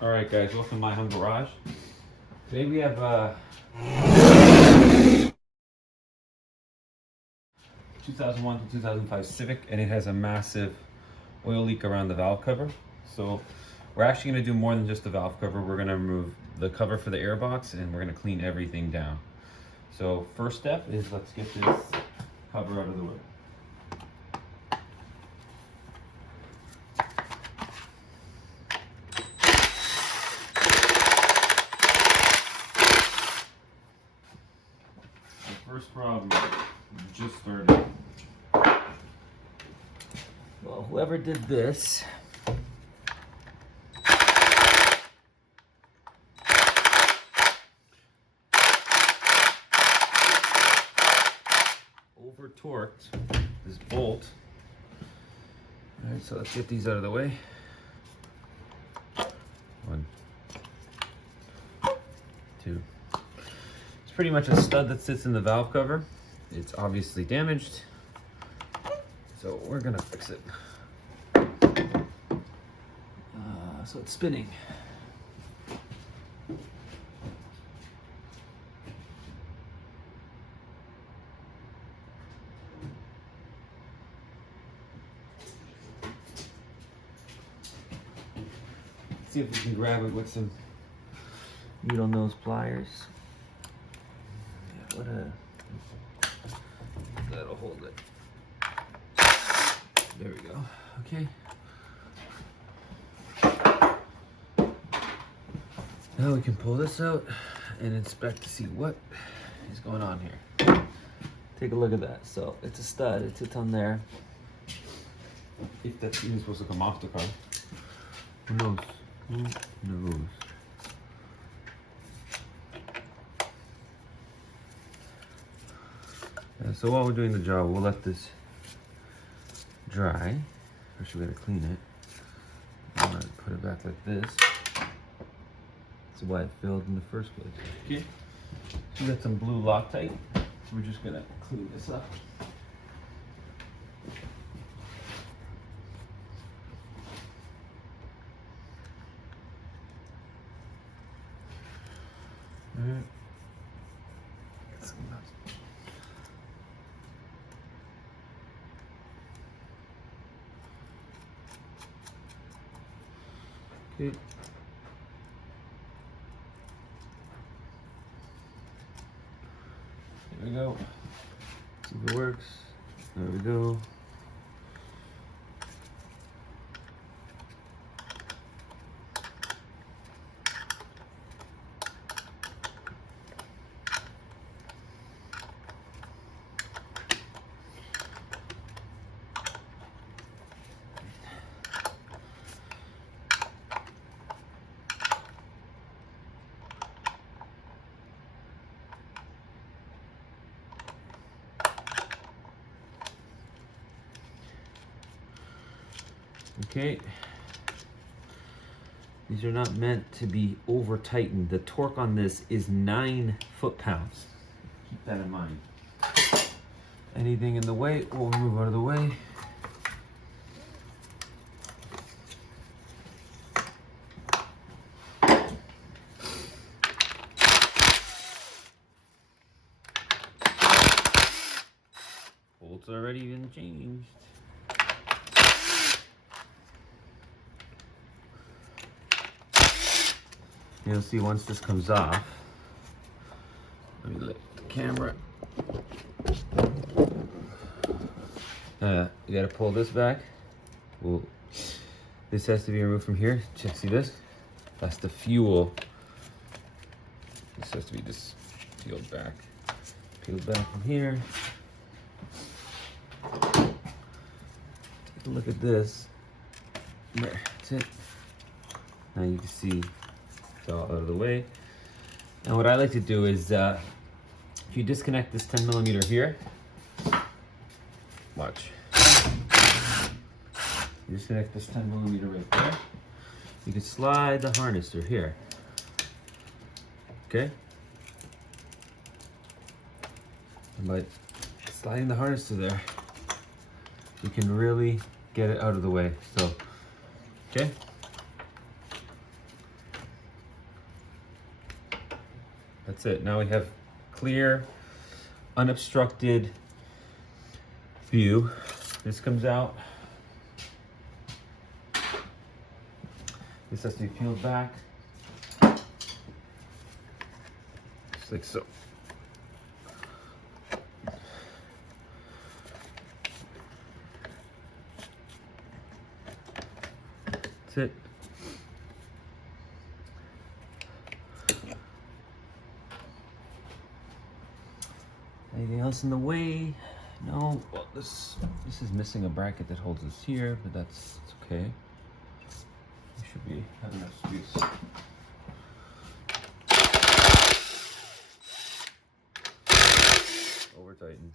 All right, guys, welcome to my home garage. Today we have 2001 to 2005 Civic, and it has a massive oil leak around the valve cover. So we're actually going to do more than just the valve cover. We're going to remove the cover for the air box, and we're going to clean everything down. So first step is let's get this cover out of the way. First problem, just started. Well, whoever did this over torqued this bolt. All right, so let's get these out of the way. 1, 2. It's pretty much a stud that sits in the valve cover. It's obviously damaged, so we're gonna fix it. So it's spinning. See if we can grab it with some needle nose pliers. Yeah, that'll hold it. There we go. Okay. Now we can pull this out and inspect to see what is going on here. Take a look at that. So it's a stud. It sits on there. If that's even supposed to come off the car. Who knows? Who knows? Yeah, so while we're doing the job, we'll let this dry. First we gotta clean it. I'm gonna put it back like this. That's why it failed in the first place. Okay. So we got some blue Loctite. We're just gonna clean this up. Alright. Okay. There we go. See if it works. There we go. Okay, these are not meant to be over tightened. The torque on this is 9 foot-pounds. Keep that in mind. Anything in the way, we'll move out of the way. Bolts already been changed. You'll see once this comes off. Let me lift the camera. You gotta pull this back. Well, this has to be removed from here. Check, see this? That's the fuel. This has to be just peeled back. Peeled back from here. Take a look at this. There, that's it. Now you can see all out of the way. And what I like to do is if you disconnect this 10mm here, watch. You disconnect this 10mm right there. You can slide the harness through here. Okay? And by sliding the harness through there, you can really get it out of the way. So, okay? That's it. Now we have clear, unobstructed view. This comes out. This has to be peeled back. Just like so. That's it. Anything else in the way? No. Well, this is missing a bracket that holds this here, but it's okay. We should be have enough space. Over tighten.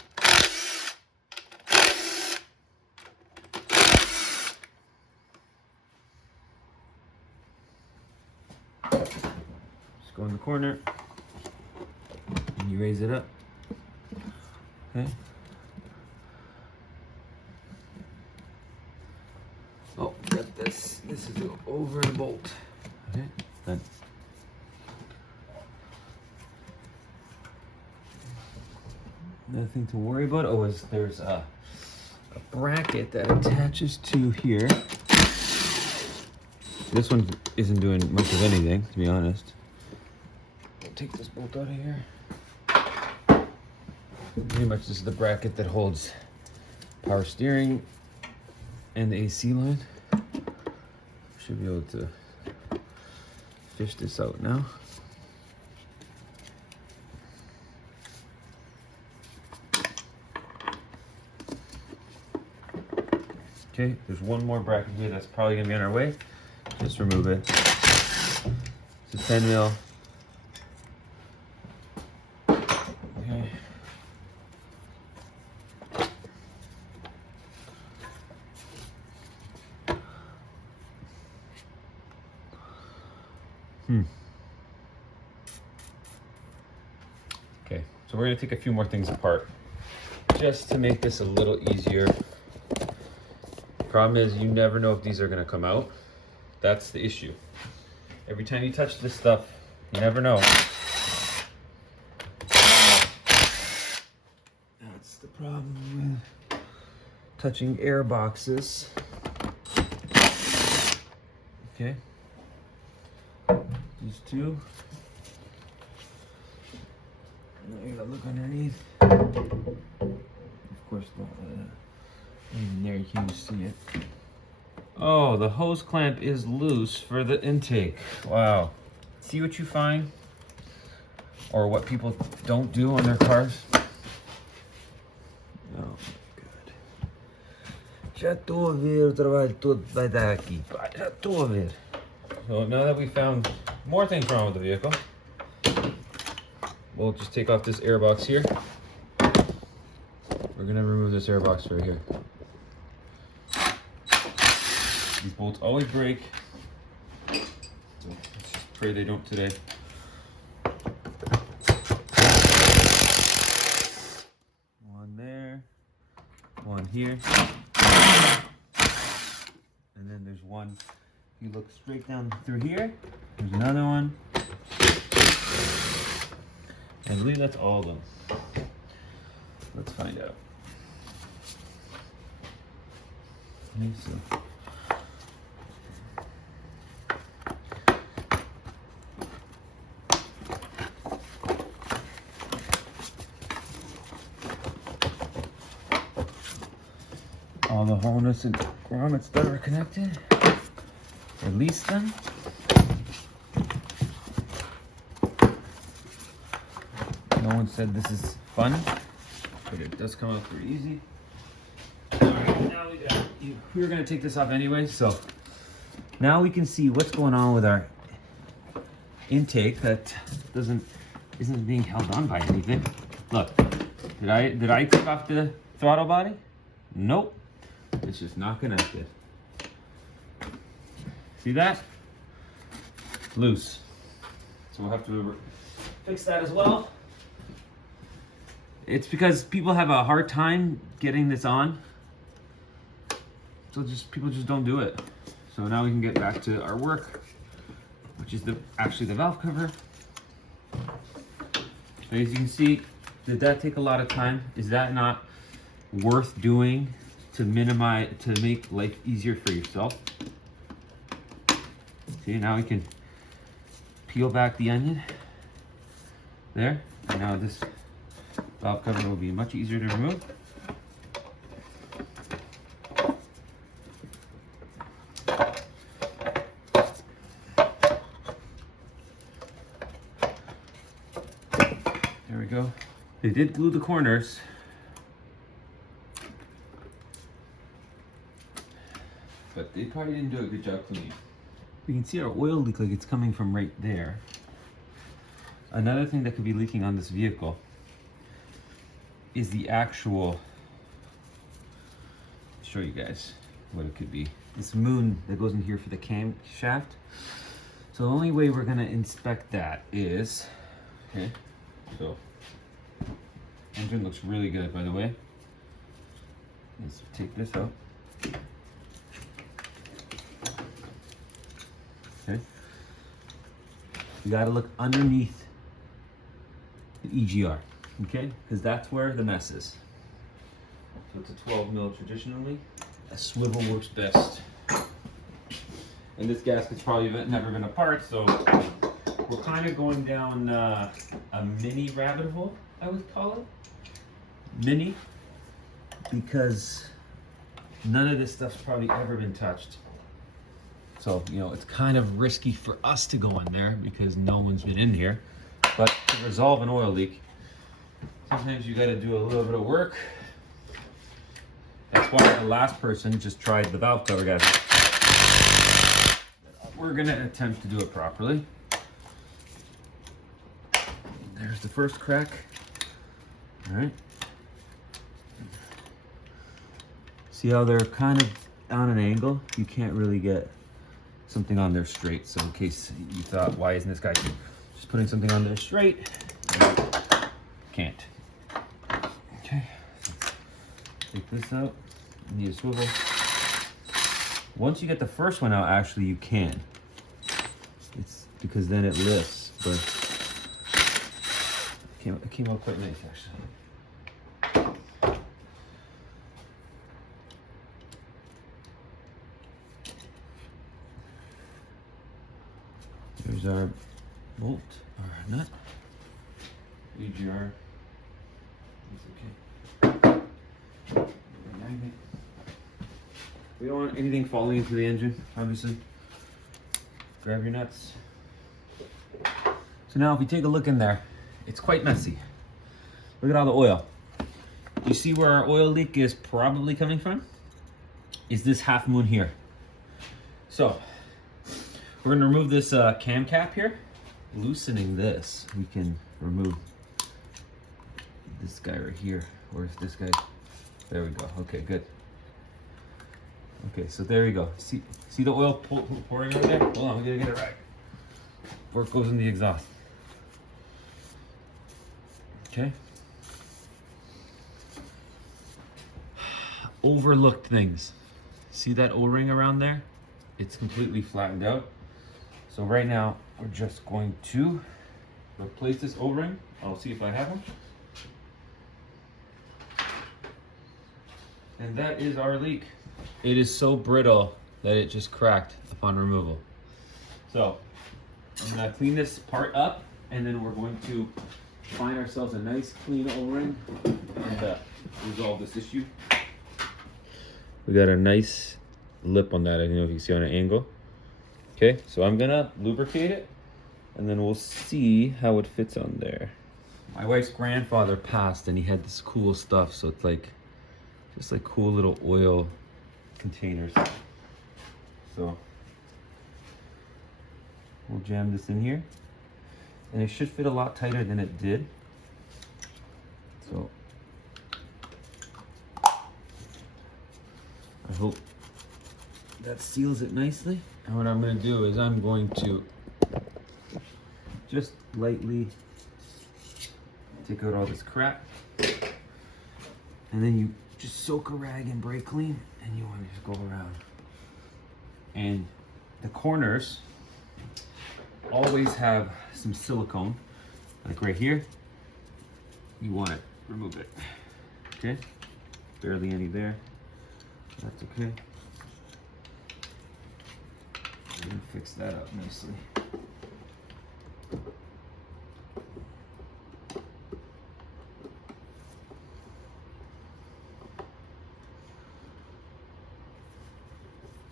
Just go in the corner and you raise it up. Okay. Oh, got this. This is over the bolt. Okay, then. Nothing to worry about. Oh, there's a bracket that attaches to here. This one isn't doing much of anything, to be honest. I'll take this bolt out of here. Pretty much this is the bracket that holds power steering and the AC line. Should be able to fish this out now. Okay, there's one more bracket here that's probably gonna be on our way. Just remove it. It's a 10 mil. Okay. Okay, so we're gonna take a few more things apart just to make this a little easier. Problem is, you never know if these are gonna come out. That's the issue. Every time you touch this stuff, you never know. That's the problem with touching air boxes. Okay. These two. Now you gotta look underneath. Of course, even there you can see it. Oh, the hose clamp is loose for the intake. Wow. See what you find? Or what people don't do on their cars? Oh my God. Já tô a ver, o trabalho todo vai dar aqui. Já tô a ver. So now that we found more things wrong with the vehicle, we'll just take off this air box here. We're gonna remove this air box right here. These bolts always break, so let's just pray they don't today. One there, one here, and then there's one. If you look straight down through here, there's another one. I believe that's all of them. Let's find out. I think so. All the harness and grommets that are connected. Release them. No one said this is fun, but it does come out pretty easy. Alright, now we were gonna take this off anyway, so now we can see what's going on with our intake that isn't being held on by anything. Look, did I take off the throttle body? Nope. It's just not connected. See that? Loose. So we'll have to fix that as well. It's because people have a hard time getting this on. So people just don't do it. So now we can get back to our work, which is actually the valve cover. So as you can see, did that take a lot of time? Is that not worth doing to make life easier for yourself? See, now we can peel back the onion. There, and now this valve cover will be much easier to remove. There we go. They did glue the corners. But they probably didn't do a good job cleaning. We can see our oil leak like it's coming from right there. Another thing that could be leaking on this vehicle is the actual, I'll show you guys what it could be. This moon that goes in here for the camshaft. So the only way we're gonna inspect that is, okay, so engine looks really good, by the way. Let's take this out. Okay. You gotta look underneath the EGR, okay? Because that's where the mess is. So it's a 12 mil traditionally. A swivel works best. And this gasket's probably never been apart, so we're kind of going down a mini rabbit hole, I would call it. Mini, because none of this stuff's probably ever been touched. So, you know, it's kind of risky for us to go in there because no one's been in here. But to resolve an oil leak, sometimes you gotta do a little bit of work. That's why the last person just tried the valve cover, guys. We're gonna attempt to do it properly. There's the first crack. All right. See how they're kind of on an angle? You can't really get something on there straight. So in case you thought, why isn't this guy just putting something on there straight? Can't. Okay, take this out. You need a swivel. Once you get the first one out, actually you can. It's because then it lifts, but it came out quite nice actually. There's our bolt, our nut, EGR. It's okay. We don't want anything falling into the engine, obviously. Grab your nuts. So now if we take a look in there, it's quite messy. Look at all the oil. You see where our oil leak is probably coming from? Is this half moon here. So, we're gonna remove this cam cap here. Loosening this, we can remove this guy right here. Where's this guy? There we go, okay, good. Okay, so there you go. See the oil pouring right there? Hold on, we gotta get it right. Before it goes in the exhaust. Okay. Overlooked things. See that O-ring around there? It's completely flattened out. So right now, we're just going to replace this O-ring. I'll see if I have one. And that is our leak. It is so brittle that it just cracked upon removal. So I'm gonna clean this part up and then we're going to find ourselves a nice clean O-ring and resolve this issue. We got a nice lip on that. I don't know if you can see on an angle. Okay, so I'm gonna lubricate it and then we'll see how it fits on there. My wife's grandfather passed and he had this cool stuff, so it's like just like cool little oil containers. So we'll jam this in here and it should fit a lot tighter than it did. So I hope that seals it nicely. And what I'm going to do is I'm going to just lightly take out all this crap. And then you just soak a rag in brake clean and you want to just go around. And the corners always have some silicone, like right here. you want to remove it. Okay, barely any there. That's okay. I'm gonna fix that up nicely.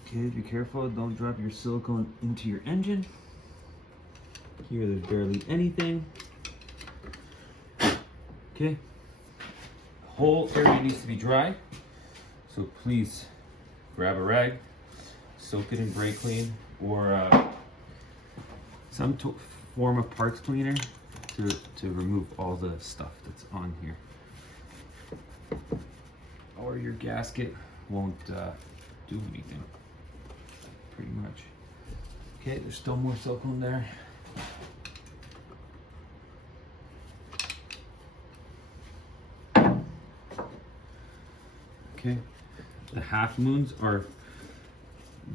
Okay, be careful, don't drop your silicone into your engine. Here there's barely anything. Okay, the whole area needs to be dry, so please grab a rag, soak it in brake clean or some form of parts cleaner to remove all the stuff that's on here. Or your gasket won't do anything, pretty much. Okay, there's still more silicone there. Okay, the half moons are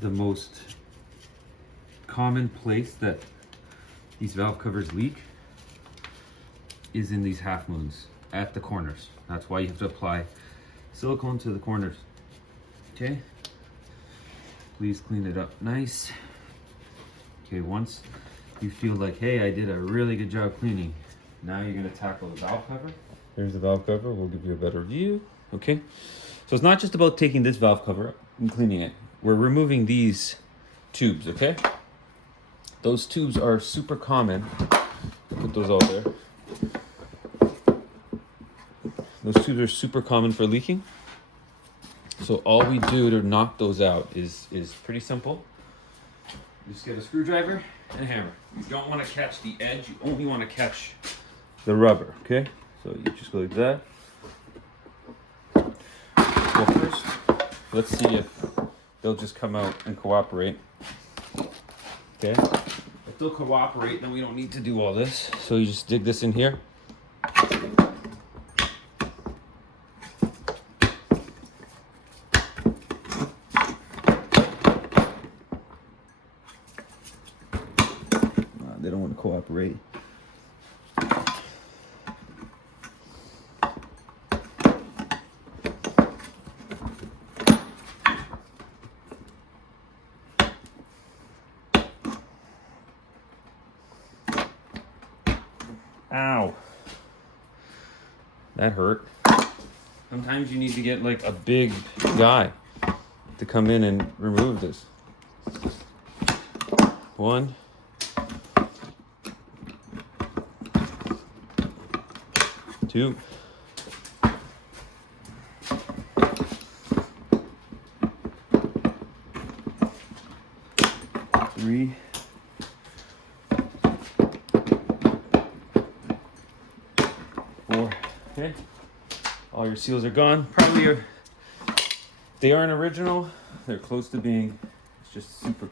the most common place that these valve covers leak is in these half moons at the corners. That's why you have to apply silicone to the corners. Okay, please clean it up nice. Okay, once you feel like, hey, I did a really good job cleaning, now you're gonna tackle the valve cover. There's the valve cover, we'll give you a better view. Okay, so it's not just about taking this valve cover and cleaning it. We're removing these tubes, okay? Those tubes are super common. Put those all there. Those tubes are super common for leaking. So all we do to knock those out is pretty simple. You just get a screwdriver and a hammer. You don't want to catch the edge, you only want to catch the rubber, okay? So you just go like that. Well, first, let's see if they'll just come out and cooperate. Okay? If they'll cooperate, then we don't need to do all this. So you just dig this in here. They don't want to cooperate. Ow. That hurt. Sometimes you need to get like a big guy to come in and remove this. 1, 2, 3, 4. Okay, all your seals are gone. Probably they aren't original. They're close to being. It's just super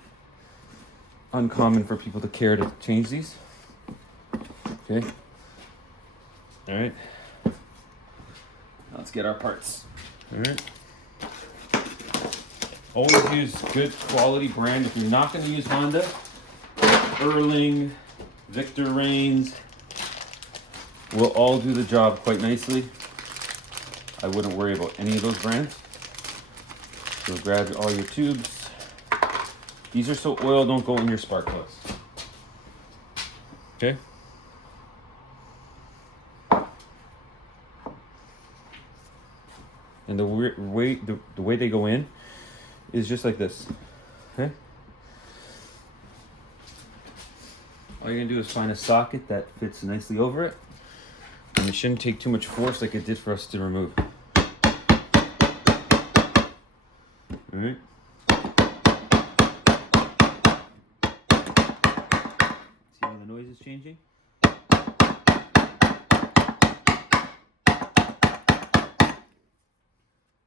uncommon for people to care to change these. Okay. All right. Let's get our parts. All right. Always use good quality brand. If you're not going to use Honda, Erling, Victor Reigns will all do the job quite nicely. I wouldn't worry about any of those brands. So grab all your tubes. These are so oil don't go in your spark plugs. Okay. And the way they go in is just like this. Okay. All you're gonna do is find a socket that fits nicely over it, and it shouldn't take too much force like it did for us to remove. All right. See how the noise is changing?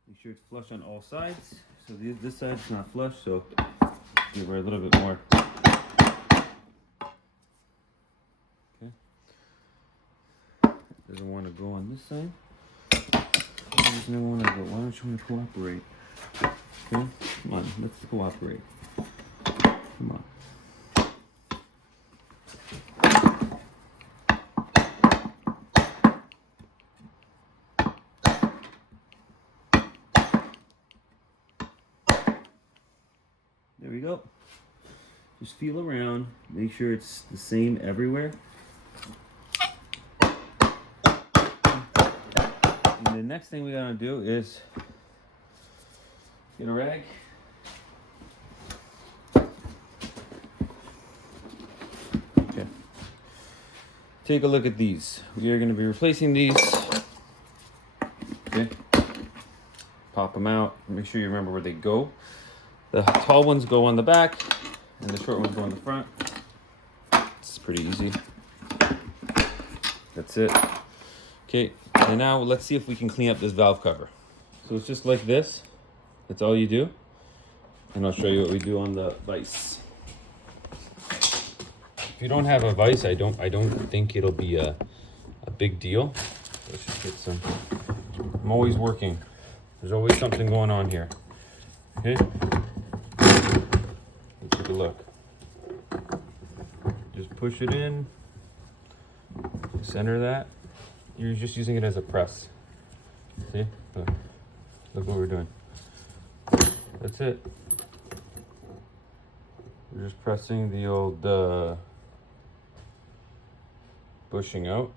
Make sure it's flush on all sides. So this side's not flush, so give her a little bit more. Okay. Doesn't want to go on this side. Doesn't want to go. Why don't you want to cooperate? Okay, come on, let's cooperate. Come on. Just feel around, make sure it's the same everywhere. And the next thing we gotta do is get a rag. Okay. Take a look at these. We are gonna be replacing these. Okay. Pop them out. Make sure you remember where they go. The tall ones go on the back, and the short ones go on the front. It's pretty easy. That's it. Okay, and now let's see if we can clean up this valve cover. So it's just like this. That's all you do. And I'll show you what we do on the vise. If you don't have a vise, I don't think it'll be a big deal. Let's just get some. I'm always working. There's always something going on here. Okay? Let's take a look. Just push it in. Center that. You're just using it as a press. See? Look what we're doing. That's it. We're just pressing the old bushing out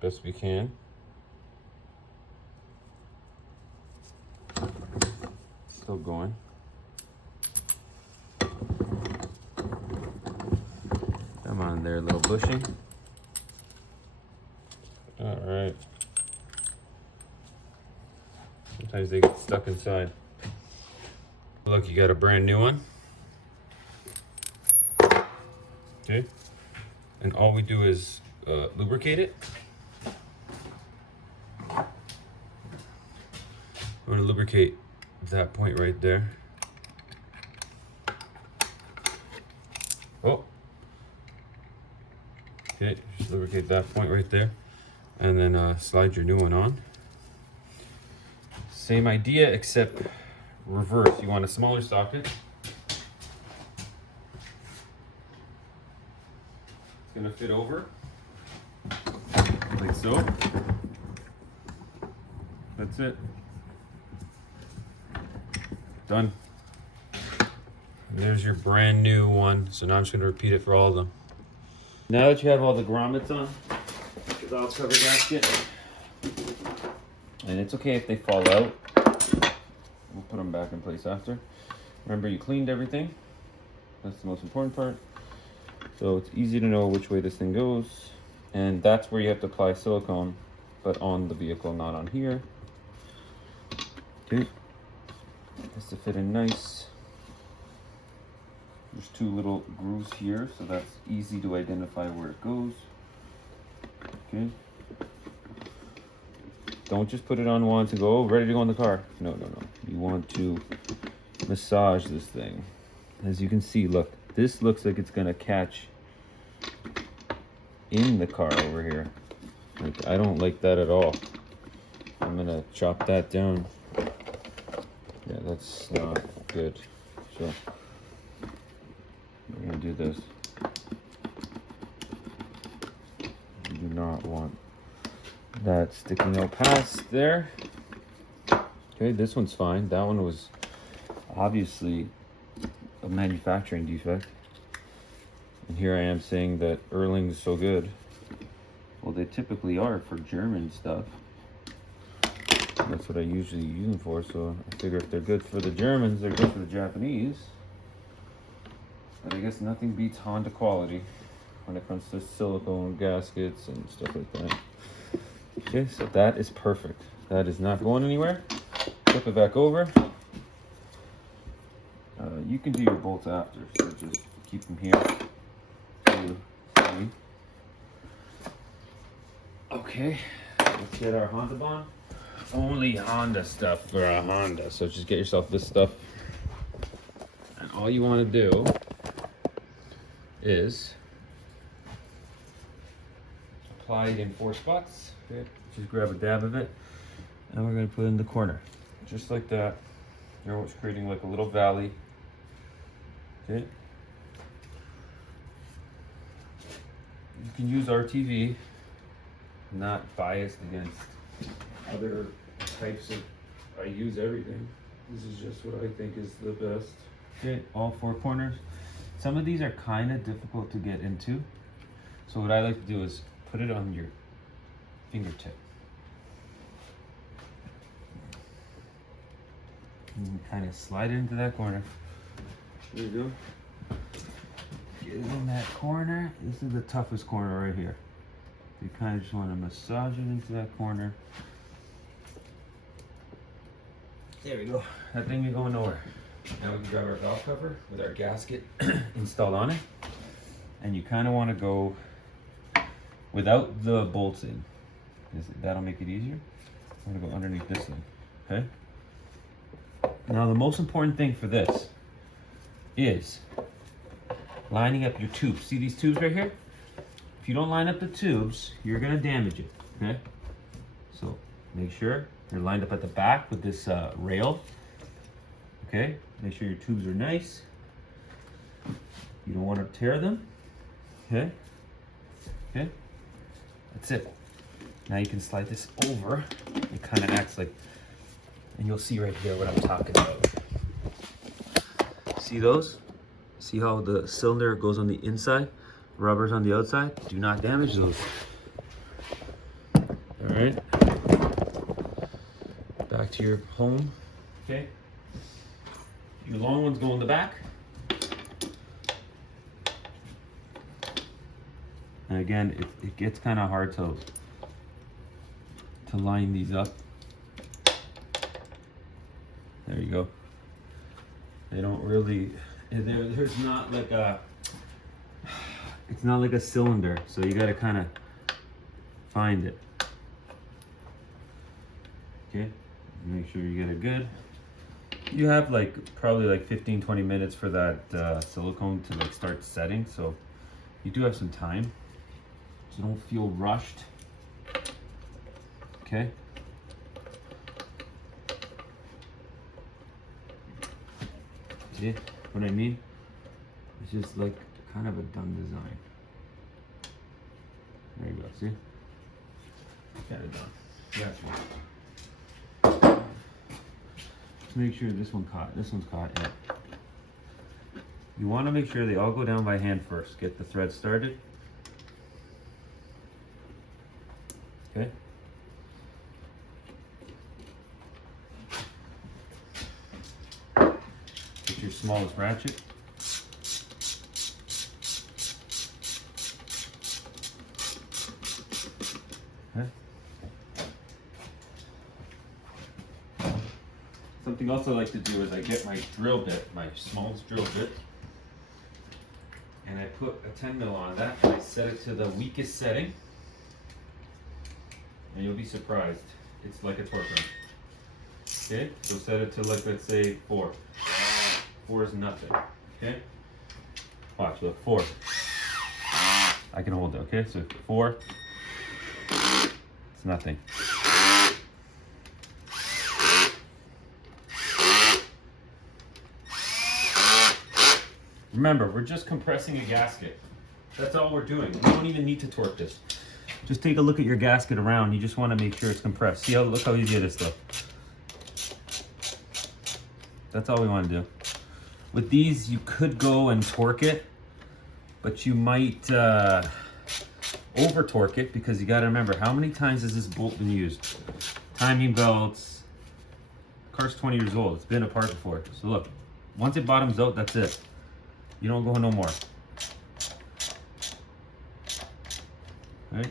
best we can. Still going. Come on there, little bushing. All right. Sometimes they get stuck inside. Look, you got a brand new one. Okay. And all we do is lubricate it. I'm gonna lubricate that point right there. Oh. Okay, just lubricate that point right there. And then slide your new one on. Same idea, except reverse. You want a smaller socket. It's gonna fit over, like so. That's it. Done. And there's your brand new one. So now I'm just gonna repeat it for all of them. Now that you have all the grommets on, the valve cover gasket, and it's okay if they fall out. We'll put them back in place after. Remember, you cleaned everything. That's the most important part. So it's easy to know which way this thing goes. And that's where you have to apply silicone, but on the vehicle, not on here. Okay. Has to fit in nice. There's two little grooves here, so that's easy to identify where it goes. Okay. Don't just put it on one to go, oh, ready to go in the car. No, no, no. You want to massage this thing. As you can see, look, this looks like it's gonna catch in the car over here. Like, I don't like that at all. I'm gonna chop that down. Yeah, that's not good. So we're gonna do this. You do not want that sticking out past there. Okay, this one's fine. That one was obviously a manufacturing defect. And here I am saying that Erling's so good. Well, they typically are for German stuff. That's what I usually use them for, so I figure if they're good for the Germans, they're good for the Japanese. But I guess nothing beats Honda quality when it comes to silicone gaskets and stuff like that. Okay, so that is perfect. That is not going anywhere. Flip it back over. You can do your bolts after, so just keep them here. Okay, let's get our Honda bond. Only Honda stuff for a Honda, so just get yourself this stuff. And all you want to do is apply it in 4 spots. Okay. Just grab a dab of it, and we're going to put it in the corner, just like that. You're always creating like a little valley. Okay. You can use RTV, not biased against other types of. I use everything. This is just what I think is the best. Okay, all 4 corners. Some of these are kind of difficult to get into. So what I like to do is put it on your fingertip. And kind of slide it into that corner. There you go. Get it in that corner. This is the toughest corner right here. You kind of just want to massage it into that corner. There we go. That thing ain't going nowhere. Now we can grab our valve cover with our gasket installed on it. And you kind of want to go without the bolts in. That'll make it easier. I'm going to go underneath this thing. Okay? Now the most important thing for this is lining up your tubes. See these tubes right here? If you don't line up the tubes, you're going to damage it. Okay? So make sure you're lined up at the back with this rail. Okay? Make sure your tubes are nice. You don't want to tear them. Okay? Okay? That's it. Now you can slide this over. It kind of acts like, and you'll see right here what I'm talking about. See those? See how the cylinder goes on the inside? Rubber's on the outside? Do not damage those. All right. Back to your home. Okay. Your long ones go in the back. And again, it gets kind of hard to line these up. There you go. They don't really, there's not like a, it's not like a cylinder, so you gotta kind of find it. Okay, make sure you get it good. You have like probably like 15-20 minutes for that silicone to like start setting, so you do have some time, so don't feel rushed. Okay. See what I mean? It's just like kind of a dumb design. There you go, see? Got it done. Gotcha. Let's make sure this one's caught, yeah. You want to make sure they all go down by hand first. Get the thread started. Okay. Get your smallest ratchet. Okay. Something else I like to do is I get my drill bit, my smallest drill bit, and I put a 10 mil on that and I set it to the weakest setting, and you'll be surprised. It's like a torque wrench. Okay, so set it to like, let's say 4. 4 is nothing. Okay, watch, look, 4. I can hold it. Okay, so 4, it's nothing. Remember, we're just compressing a gasket. That's all we're doing. We don't even need to torque this. Just take a look at your gasket around. You just want to make sure it's compressed. See how, look how easy it is though. That's all we want to do. With these, you could go and torque it, but you might over torque it, because you got to remember, how many times has this bolt been used? Timing belts. The car's 20 years old. It's been apart before. So look, once it bottoms out, that's it. You don't go no more. Right?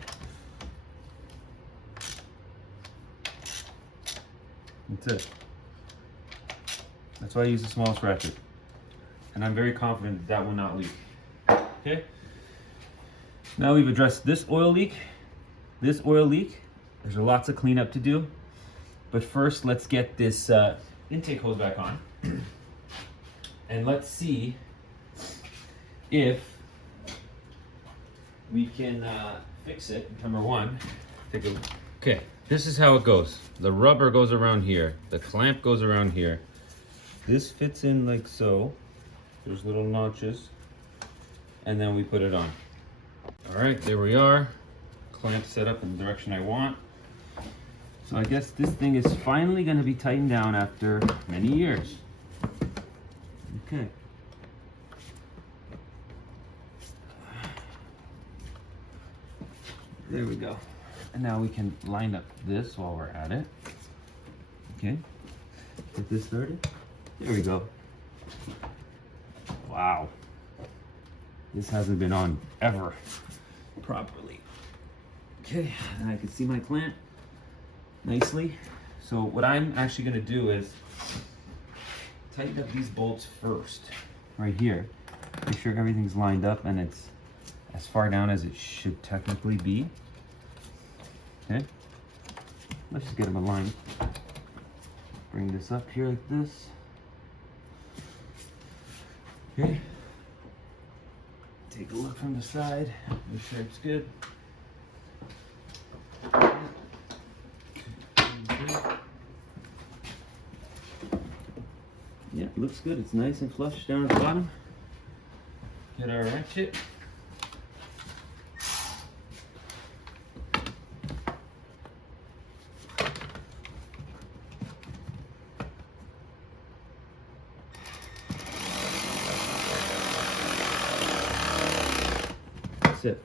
That's it. That's why I use the smallest ratchet. And I'm very confident that that will not leak. Okay? Now we've addressed this oil leak. This oil leak, there's lots of cleanup to do. But first, let's get this intake hose back on. And let's see if we can fix it. Number one, take a look. Okay, this is how it goes. The rubber goes around here. The clamp goes around here. This fits in like so. There's little notches. And then we put it on. All right, there we are. Clamp set up in the direction I want. So I guess this thing is finally gonna be tightened down after many years. Okay. There we go. And now we can line up this while we're at it. Okay. Get this started. There we go. Wow. This hasn't been on ever properly. Okay, and I can see my clamp nicely. So what I'm actually gonna do is tighten up these bolts first, right here. Make sure everything's lined up and it's as far down as it should technically be. Okay, let's just get them aligned. Bring this up here like this. Okay, take a look from the side, make sure it's good. Yeah, looks good. It's nice and flush down at the bottom. Get our ratchet. That's it.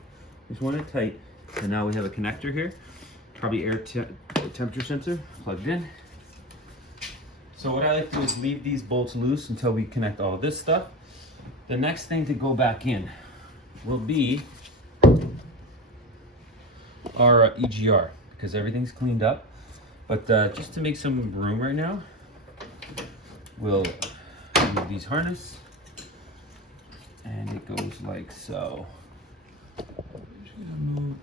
Just want it tight. And now we have a connector here. Probably air temperature sensor plugged in. So what I like to do is leave these bolts loose until we connect all this stuff. The next thing to go back in will be our EGR, because everything's cleaned up. But just to make some room right now, we'll move these harness, and it goes like so. Just gonna move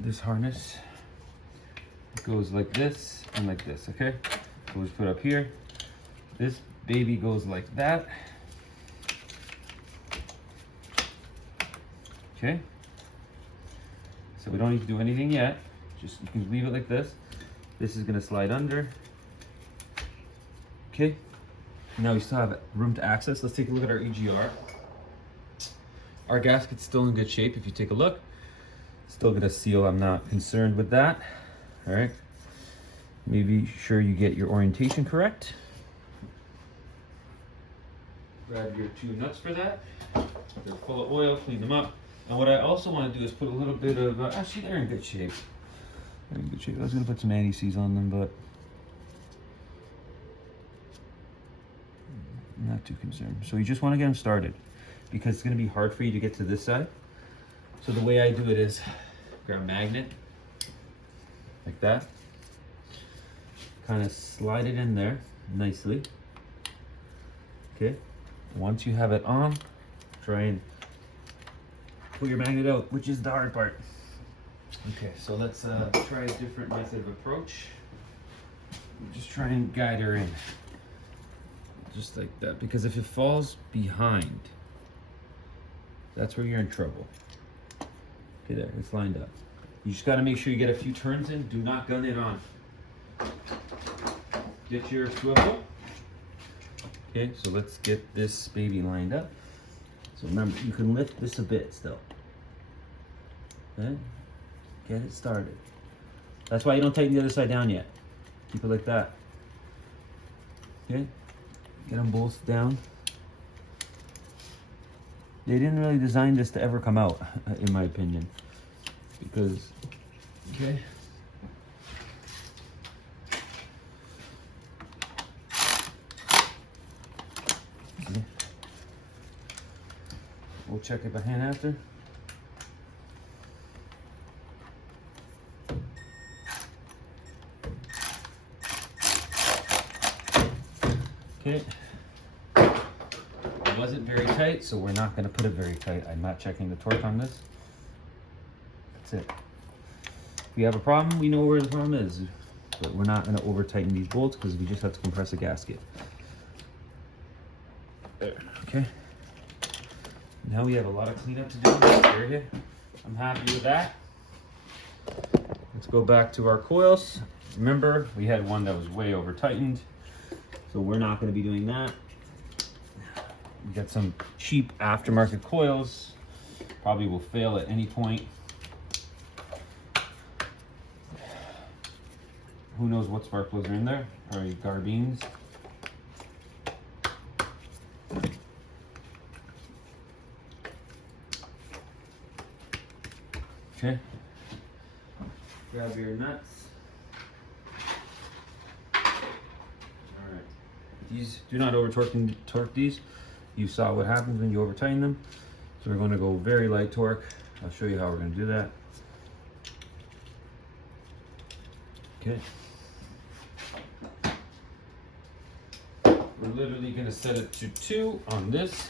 this harness. It goes like this and like this, okay? So we just put it up here. This baby goes like that. Okay. So we don't need to do anything yet. Just, you can leave it like this. This is gonna slide under. Okay. Now we still have room to access. Let's take a look at our EGR. Our gasket's still in good shape if you take a look. Still gonna seal, I'm not concerned with that. All right. Maybe sure you get your orientation correct. Grab your 2 nuts for that. They're full of oil, clean them up. And what I also want to do is put a little bit of, actually they're in good shape. They're in good shape. I was gonna put some anti-seize on them, but I'm not too concerned. So you just want to get them started because it's gonna be hard for you to get to this side. So the way I do it is grab a magnet like that. Kind of slide it in there nicely. Okay. Once you have it on, try and pull your magnet out, which is the hard part. Okay, so let's try a different method of approach. Just try and guide her in. Just like that, because if it falls behind, that's where you're in trouble. Okay, there, it's lined up. You just gotta make sure you get a few turns in. Do not gun it on. Get your swivel. Okay, so let's get this baby lined up. So remember, you can lift this a bit still. Okay, get it started. That's why you don't tighten the other side down yet. Keep it like that. Okay, get them both down. They didn't really design this to ever come out, in my opinion. Because, okay. We'll check it by hand after. Okay. It wasn't very tight, so we're not going to put it very tight. I'm not checking the torque on this. That's it. If we have a problem, we know where the problem is. But we're not going to over tighten these bolts because we just have to compress a gasket. There. Okay. Now we have a lot of cleanup to do in this area. I'm happy with that. Let's go back to our coils. Remember, we had one that was way over tightened, so we're not going to be doing that. We got some cheap aftermarket coils. Probably will fail at any point. Who knows what spark plugs are in there? Or garbines. Okay, Grab your nuts. Alright. These, do not over torque these. You saw what happens when you over tighten them. So we're going to go very light torque. I'll show you how we're going to do that. Okay. We're literally going to set it to 2 on this.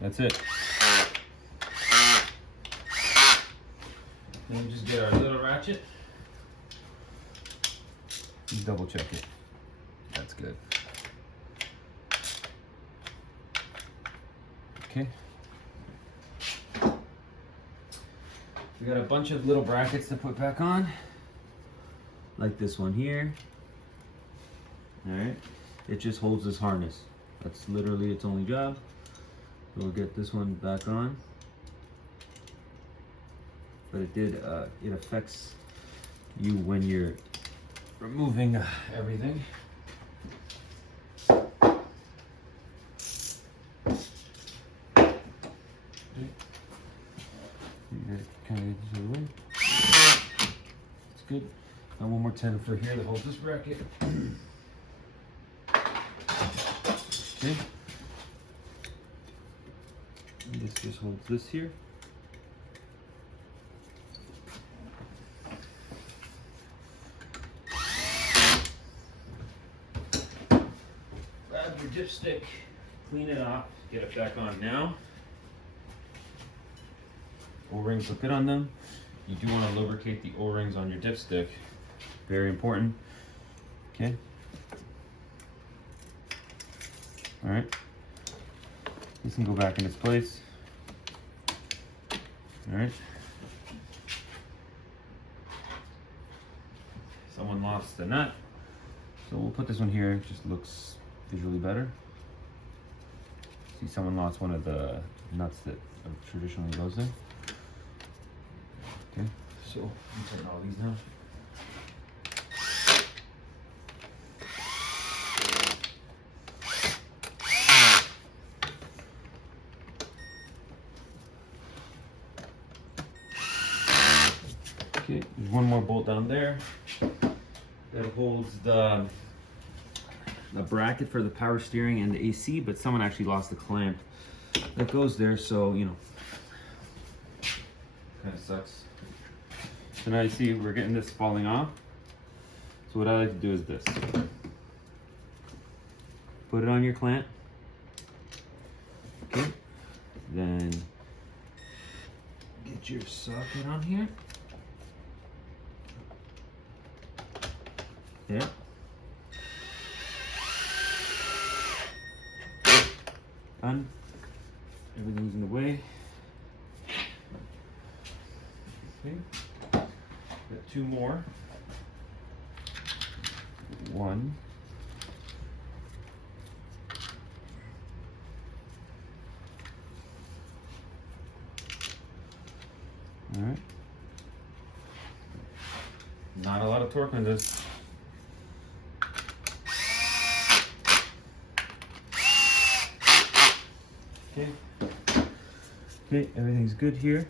That's it. Then we just get our little ratchet. Double check it. That's good. Okay. We got a bunch of little brackets to put back on, like this one here. All right, it just holds this harness. That's literally its only job. So we'll get this one back on. But it affects you when you're removing everything. Kind of get this away. It's good. And one more 10 for here that holds this bracket. Okay. And this just holds this here. Grab your dipstick, clean it off, get it back on now. O-rings look good on them. You do want to lubricate the O-rings on your dipstick. Very important. Okay. All right. This can go back in its place. All right. Someone lost the nut, so we'll put this one here. It just looks visually better. See, someone lost one of the nuts that traditionally goes there. Okay, so I'm taking all these now. Okay, there's one more bolt down there that holds the bracket for the power steering and the AC, but someone actually lost the clamp that goes there, so you know, kind of sucks. So now you see we're getting this falling off. So what I like to do is this. Put it on your clamp. Okay. Then get your socket on here. There. Done. Everything's in the way. Okay. Got 2 more. 1. All right. Not a lot of torque on this. Okay. Okay, everything's good here.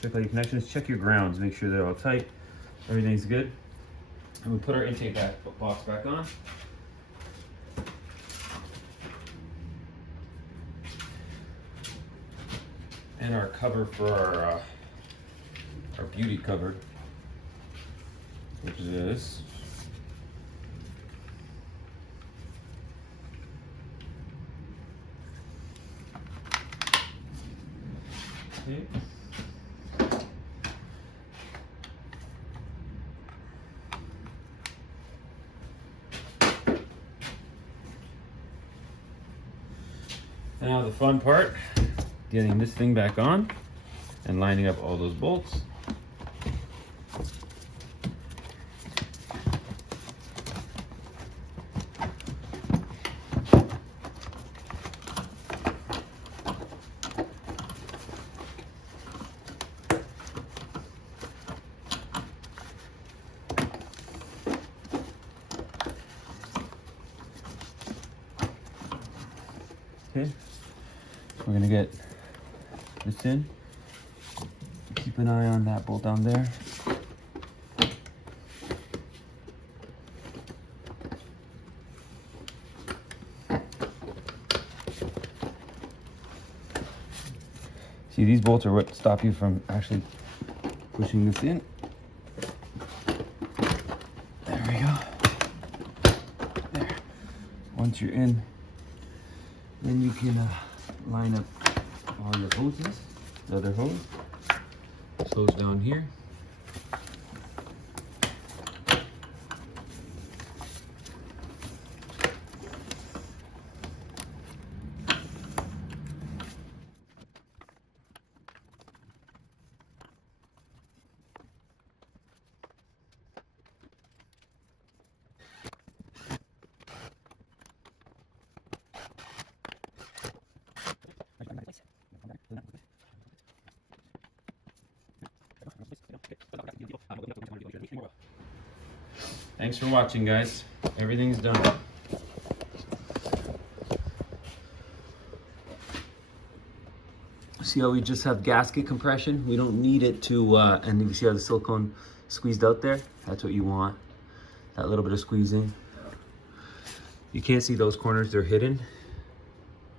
Check all your connections. Check your grounds. Make sure they're all tight. Everything's good. And we put our intake box back on. And our cover for our beauty cover, which is this. Okay. And now the fun part, getting this thing back on and lining up all those bolts. Okay, we're gonna get this in. Keep an eye on that bolt down there. See, these bolts are what stop you from actually pushing this in. There we go. There. Once you're in, then you can line up all your hoses, the other hose. This hose down here. Thanks for watching, guys. Everything's done. See how we just have gasket compression? We don't need it to, and you can see how the silicone squeezed out there? That's what you want. That little bit of squeezing. You can't see those corners, they're hidden.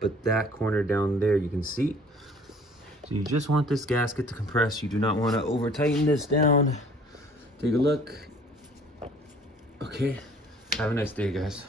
But that corner down there you can see. So you just want this gasket to compress. You do not want to over tighten this down. Take a look. Okay, have a nice day, guys.